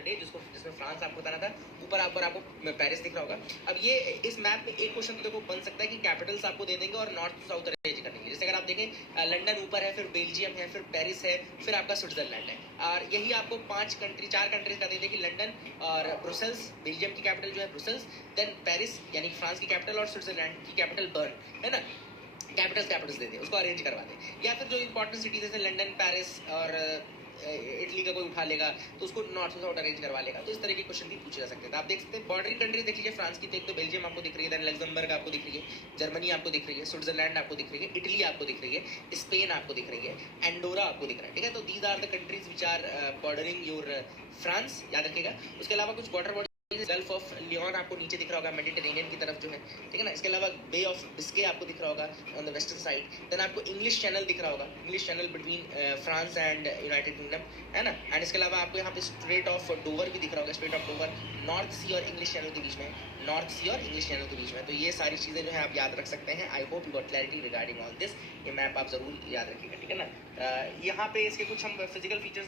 Day, जिसमें France आपको बताना था, ऊपर आपको पेरिस दिख रहा होगा। अब ये इस मैप में एक क्वेश्चन देखो बन सकता है कि कैपिटल्स आपको दे देंगे और नॉर्थ टू साउथ अरेंज करेंगे। जैसे अगर आप देखें लंदन ऊपर है, फिर बेल्जियम है, फिर पेरिस है, फिर आपका स्विट्जरलैंड है, और यही आपको 4 कंट्रीज का दे दें कि लंदन और ब्रुसेल्स, बेल्जियम की कैपिटल जो है ब्रुसेल्स, देन पेरिस यानी फ्रांस की कैपिटल, और स्विट्जरलैंड की कैपिटल बर्न, है ना। कैपिटल्स दे दे, उसको अरेंज करवा दे। या फिर जो इंपॉर्टेंट सिटीज जैसे लंदन, पेरिस और इटली का कोई उठा लेगा तो उसको नॉर्थ टू साउथ अरेंज करवा लेगा। तो इस तरह के क्वेश्चन भी पूछे जा सकते हैं। तो आप देख सकते हैं बॉर्डरी कंट्रीज देख लीजिए फ्रांस की, तो एक तो बेल्जियम आपको दिख रही है, देन लग्जमबर्ग आपको दिख रही है, जर्मनी आपको दिख रही है, स्विट्जरलैंड आपको दिख रही है, इटली आपको दिख रही है, स्पेन आपको दिख रही है, एंडोरा आपको दिख रहा है, ठीक है। तो these are the countries which are bordering your France, याद रखिएगा। उसके अलावा कुछ वाटर गल्फ ऑफ लियोन आपको नीचे दिख रहा होगा, मेडिटेरेनियन की तरफ जो है, ठीक है ना। इसके अलावा बे ऑफ बिस्के आपको दिख रहा होगा on the western side. Then आपको इंग्लिश चैनल दिख रहा होगा, English channel between France and United Kingdom, है ना। एंड इसके अलावा आपको यहाँ पे स्ट्रेट ऑफ डोवर भी दिख रहा होगा, स्ट्रेट ऑफ डोवर नॉर्थ सी और इंग्लिश चैनल के बीच में, नॉर्थ सी और इंग्लिश चैनल के बीच में। तो ये सारी चीज़ें जो है आप याद रख सकते हैं। I hope you got clarity regarding all this. ये मैप आप जरूर याद रखिएगा, ठीक है ना। यहाँ पे इसके कुछ हम फिजिकल फीचर्स